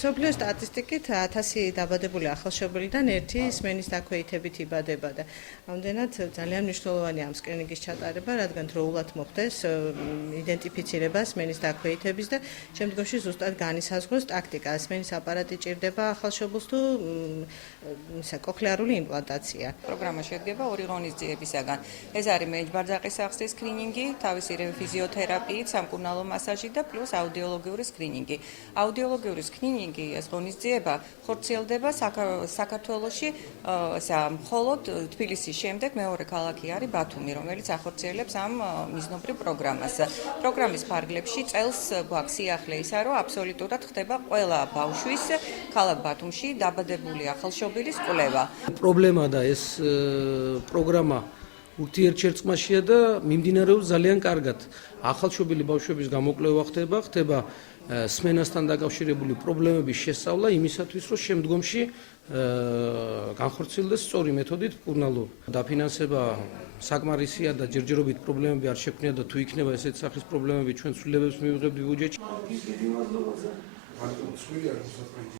მსოფლიო სტატისტიკით 1000 დაბადებული ახალშობილიდან ერთი სმენის დაქვეითებით იბადება და ამდენად ძალიან მნიშვნელოვანია ამ სკრინინგის ჩატარება, რადგან დროულად მოხდეს იდენტიფიცირება სმენის დაქვეითების და შემდგომში ზუსტად განისაზღვროს ტაქტიკა. სმენის აპარატი ჭირდება ახალშობილს თუ კოქლეარული იმპლანტაცია. პროგრამა შედგება ორი ღონისძიებისაგან. ეს არის მეჯბარძაყის სახსრის სკრინინგი, თავისი ფიზიოთერაპიით, სამკურნალო მასაჟი და პლუს აუდიოლოგიური სკრინინგი. აუდიოლოგიური სკრინინგი ეს ღონისძიება ხორციელდება საქართველოში, მხოლოდ თბილისის შემდეგ მეორე ქალაქი არის ბათუმი, რომელიც ახორციელებს ამ მიზნობრივ პროგრამას. პროგრამის ფარგლებში წელს გვაქვს სიახლე ისა, რომ აბსოლუტურად ხდება ყველა ბავშვის ქალაქ ბათუმში დაბადებული ახალშობილის კვლევა. პრობლემა და ეს პროგრამა ურთიერთშერწყმაშია და მიმდინარეობს ძალიან კარგად. ახალშობილი ბავშვების გამოკვლევა ხდება სმენასთან დაკავშირებული პრობლემების შესწავლა იმისათვის, რომ შემდგომში განხორციელდეს სწორი მეთოდით მკურნალობა. დაფინანსება საკმარისია და ჯერჯერობით პრობლემები არ შექმნია და თუ იქნება ესეთი სახის პრობლემები ჩვენ ცვლილებებს მივიღებთ ბიუჯეტში.